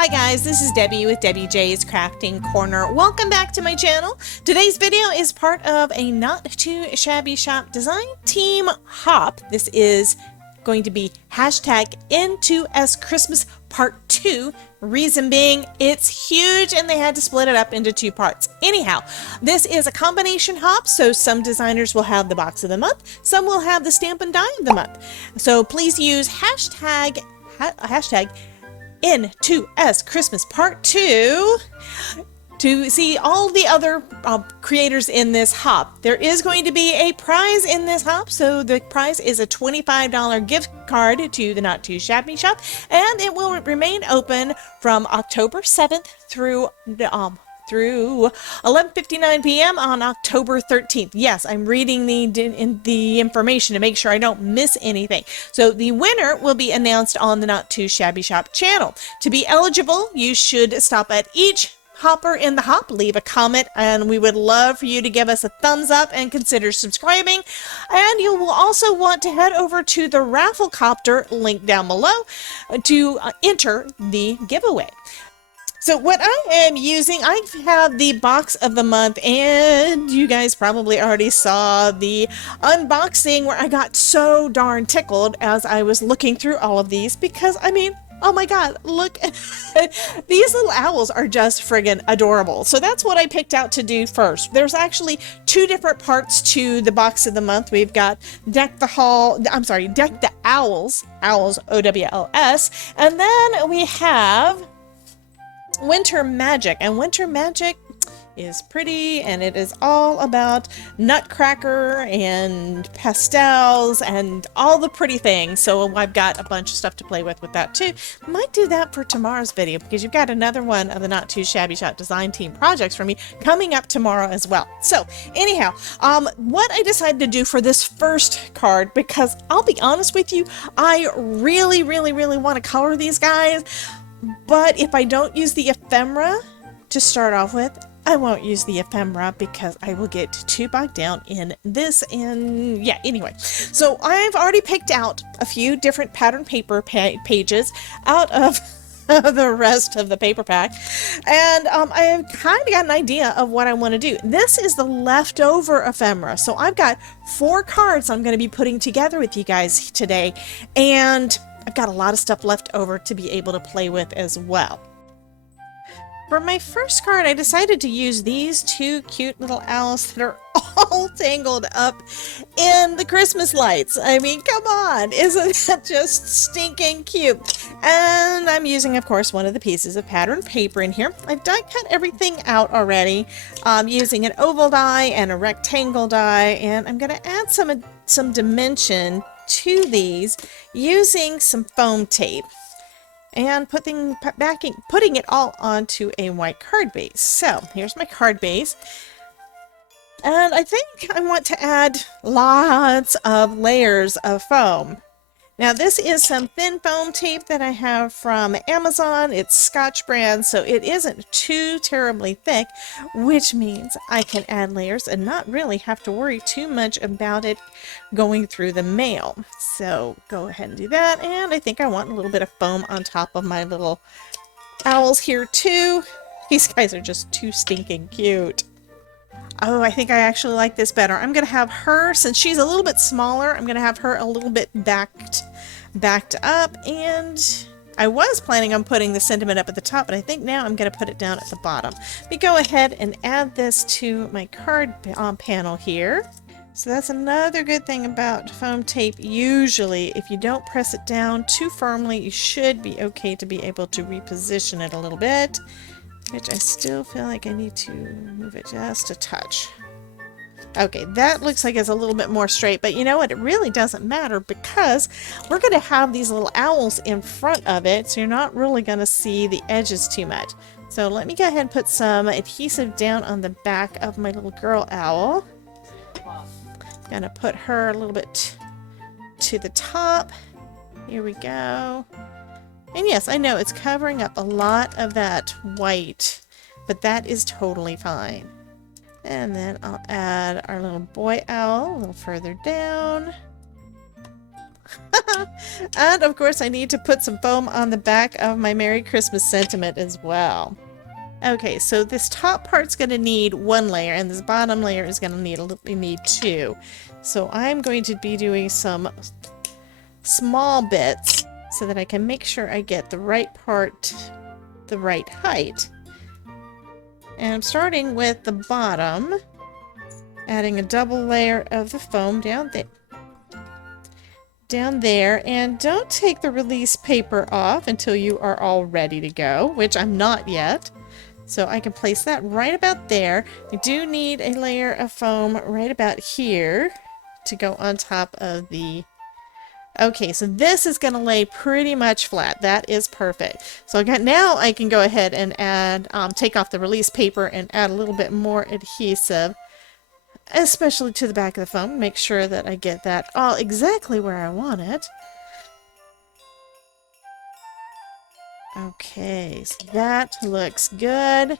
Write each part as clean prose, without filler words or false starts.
Hi guys, this is Debbie with Debbie J's Crafting Corner. Welcome back to my channel. Today's video is part of a Not Too Shabby Shop design team hop. This is going to be hashtag N2S Christmas Part 2. Reason being, it's huge and they had to split it up into two parts. Anyhow, this is a combination hop, so some designers will have the box of the month, some will have the stamp and die of the month. So please use hashtag N2S Christmas Part 2 to see all the other creators in this hop. There is going to be a prize in this hop, so the prize is a $25 gift card to the Not Too Shabby Shop, and it will remain open from October 7th through 11:59 p.m. on October 13th. Yes, I'm reading the information to make sure I don't miss anything. So the winner will be announced on the Not Too Shabby Shop channel. To be eligible, you should stop at each hopper in the hop, leave a comment, and we would love for you to give us a thumbs up and consider subscribing. And you will also want to head over to the Rafflecopter link down below to enter the giveaway. So what I am using, I have the box of the month, and you guys probably already saw the unboxing where I got so darn tickled as I was looking through all of these, because I mean, oh my god, look, these little owls are just friggin' adorable. So that's what I picked out to do first. There's actually two different parts to the box of the month. We've got Deck the Owls, O-W-L-S, and then we have Winter Magic, and Winter Magic is pretty, and it is all about nutcracker and pastels and all the pretty things. So I've got a bunch of stuff to play with that too. Might do that for tomorrow's video, because you've got another one of the Not Too Shabby Shop design team projects from me coming up tomorrow as well. So anyhow, what I decided to do for this first card, because I'll be honest with you, I really want to color these guys. But if I don't use the ephemera to start off with, I won't use the ephemera because I will get too bogged down in this. And yeah, anyway, so I've already picked out a few different pattern paper pages out of the rest of the paper pack, and I've kind of got an idea of what I want to do. This is the leftover ephemera, so I've got 4 cards I'm going to be putting together with you guys today, and I've got a lot of stuff left over to be able to play with as well. For my first card, I decided to use these two cute little owls that are all tangled up in the Christmas lights. I mean, come on, isn't that just stinking cute? And I'm using, of course, one of the pieces of pattern paper in here. I've die cut everything out already, using an oval die and a rectangle die, and I'm going to add some dimension to these using some foam tape and putting it all onto a white card base. So here's my card base, and I think I want to add lots of layers of foam. Now this is some thin foam tape that I have from Amazon. It's Scotch brand, so it isn't too terribly thick, which means I can add layers and not really have to worry too much about it going through the mail. So go ahead and do that, and I think I want a little bit of foam on top of my little owls here too. These guys are just too stinking cute. Oh, I think I actually like this better. I'm going to have her, since she's a little bit smaller, I'm going to have her a little bit backed up, and I was planning on putting the sentiment up at the top, but I think now I'm going to put it down at the bottom. Let me go ahead and add this to my card panel here. So that's another good thing about foam tape. Usually, if you don't press it down too firmly, you should be okay to be able to reposition it a little bit, which I still feel like I need to move it just a touch. Okay, that looks like it's a little bit more straight, but you know what? It really doesn't matter, because we're going to have these little owls in front of it, so you're not really going to see the edges too much. So let me go ahead and put some adhesive down on the back of my little girl owl. Gonna put her a little bit to the top. Here we go. And yes, I know it's covering up a lot of that white, but that is totally fine. And then I'll add our little boy owl a little further down. And of course I need to put some foam on the back of my Merry Christmas sentiment as well. Okay, so this top part's going to need one layer, and this bottom layer is going to need two. So I'm going to be doing some small bits so that I can make sure I get the right part the right height. And I'm starting with the bottom, adding a double layer of the foam down there, and don't take the release paper off until you are all ready to go, which I'm not yet. So I can place that right about there. I do need a layer of foam right about here to go on top of the... Okay, so this is going to lay pretty much flat. That is perfect. So now I can go ahead and add, take off the release paper and add a little bit more adhesive, especially to the back of the foam. Make sure that I get that all exactly where I want it. Okay, so that looks good.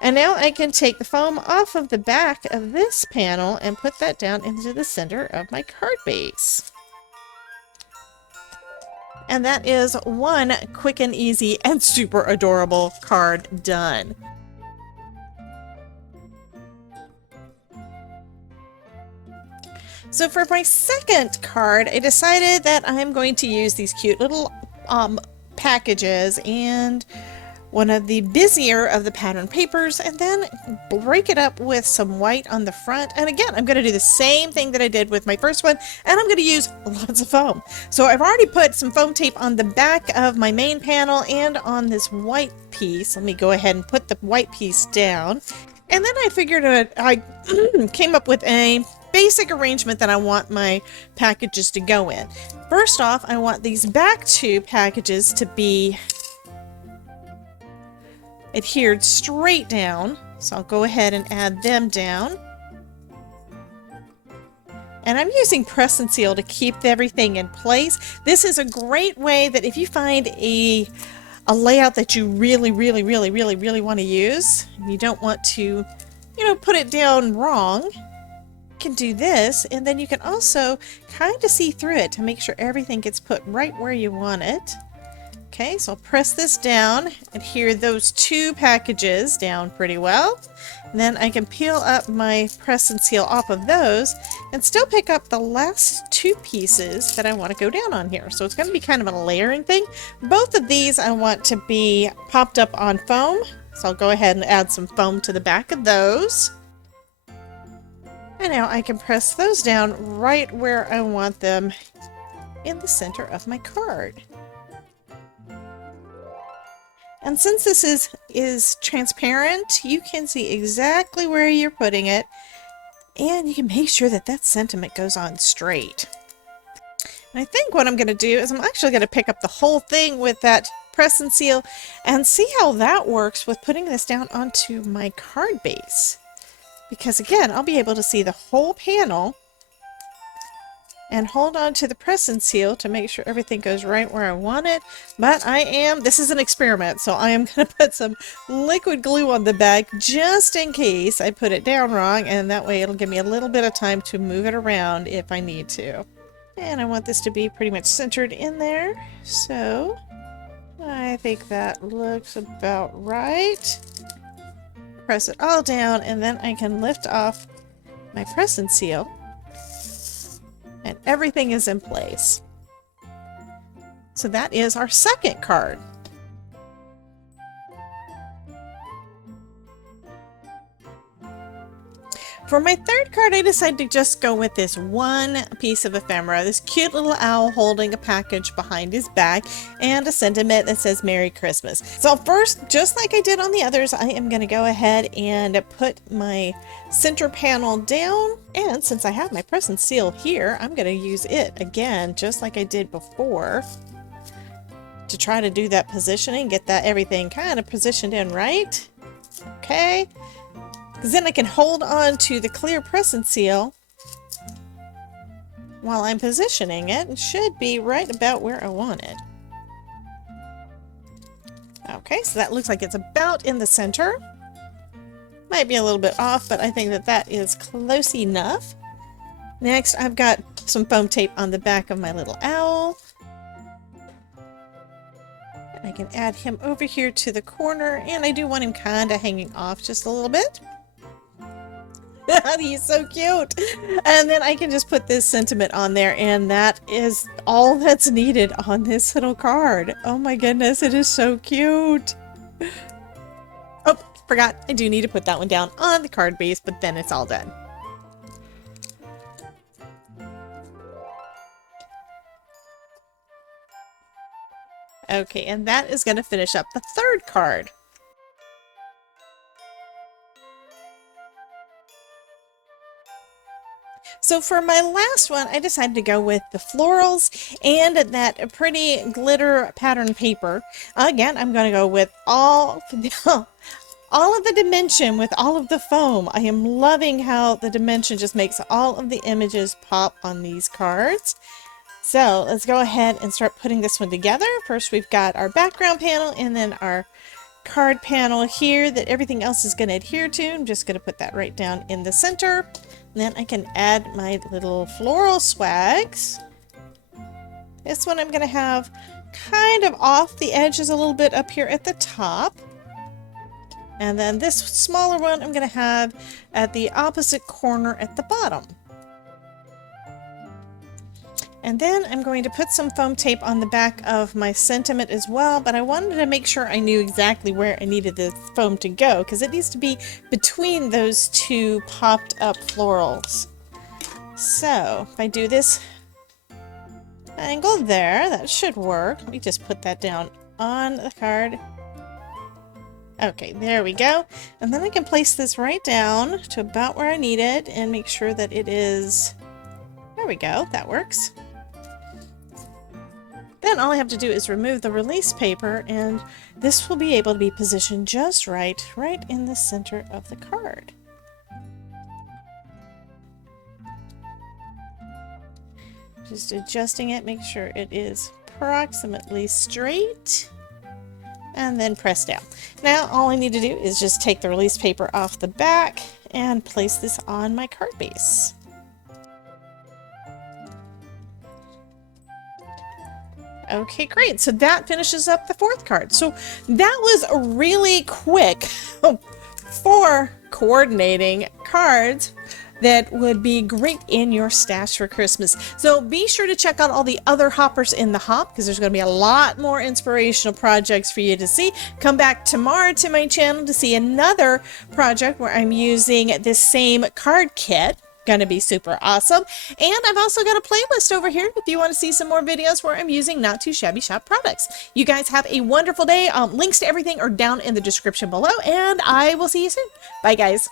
And now I can take the foam off of the back of this panel and put that down into the center of my card base. And that is one quick and easy and super adorable card done. So for my second card, I decided that I'm going to use these cute little packages and one of the busier of the pattern papers, and then break it up with some white on the front. And again, I'm going to do the same thing that I did with my first one, and I'm going to use lots of foam. So I've already put some foam tape on the back of my main panel and on this white piece. Let me go ahead and put the white piece down. And then I figured I came up with a basic arrangement that I want my packages to go in. First off, I want these back two packages to be adhered straight down, so I'll go ahead and add them down. And I'm using press and seal to keep everything in place. This is a great way that if you find a layout that you really want to use, and you don't want to, put it down wrong, you can do this, and then you can also kind of see through it to make sure everything gets put right where you want it. Okay, so I'll press this down, adhere those two packages down pretty well. And then I can peel up my press and seal off of those and still pick up the last two pieces that I want to go down on here. So it's going to be kind of a layering thing. Both of these I want to be popped up on foam. So I'll go ahead and add some foam to the back of those. And now I can press those down right where I want them in the center of my card. And since this is transparent, you can see exactly where you're putting it, and you can make sure that that sentiment goes on straight. And I think what I'm going to do is I'm actually going to pick up the whole thing with that press and seal and see how that works with putting this down onto my card base. Because again, I'll be able to see the whole panel and hold on to the press and seal to make sure everything goes right where I want it. But this is an experiment, so I am going to put some liquid glue on the back just in case I put it down wrong, and that way it'll give me a little bit of time to move it around if I need to. And I want this to be pretty much centered in there, so I think that looks about right. Press it all down, and then I can lift off my press and seal. And everything is in place. So that is our second card. For my third card, I decided to just go with this one piece of ephemera, this cute little owl holding a package behind his back and a sentiment that says Merry Christmas. So first, just like I did on the others, I am going to go ahead and put my center panel down. And since I have my press and seal here, I'm going to use it again, just like I did before, to try to do that positioning, get that everything kind of positioned in right. Okay. Because then I can hold on to the clear press and seal while I'm positioning it. It should be right about where I want it. Okay, so that looks like it's about in the center. Might be a little bit off, but I think that that is close enough. Next, I've got some foam tape on the back of my little owl. I can add him over here to the corner, and I do want him kind of hanging off just a little bit. He's so cute. And then I can just put this sentiment on there, and that is all that's needed on this little card. Oh my goodness, it is so cute. Oh, forgot. I do need to put that one down on the card base, but then it's all done. Okay, and that is going to finish up the third card. So for my last one, I decided to go with the florals and that pretty glitter pattern paper. Again, I'm going to go with all of the dimension with all of the foam. I am loving how the dimension just makes all of the images pop on these cards. So let's go ahead and start putting this one together. First, we've got our background panel and then our card panel here that everything else is going to adhere to. I'm just going to put that right down in the center. And then I can add my little floral swags. This one I'm going to have kind of off the edges a little bit up here at the top. And then this smaller one I'm going to have at the opposite corner at the bottom. And then I'm going to put some foam tape on the back of my sentiment as well, but I wanted to make sure I knew exactly where I needed the foam to go, because it needs to be between those two popped up florals. So if I do this angle there, that should work. Let me just put that down on the card. Okay, there we go. And then I can place this right down to about where I need it and make sure that it is... There we go, that works. Then all I have to do is remove the release paper, and this will be able to be positioned just right in the center of the card. Just adjusting it, make sure it is approximately straight, and then press down. Now all I need to do is just take the release paper off the back and place this on my card base. Okay, great. So that finishes up the fourth card. So that was really quick for coordinating cards that would be great in your stash for Christmas. So be sure to check out all the other hoppers in the hop, because there's going to be a lot more inspirational projects for you to see. Come back tomorrow to my channel to see another project where I'm using this same card kit. Going to be super awesome. And I've also got a playlist over here if you want to see some more videos where I'm using Not Too Shabby Shop products. You guys have a wonderful day. Links to everything are down in the description below, and I will see you soon. Bye, guys.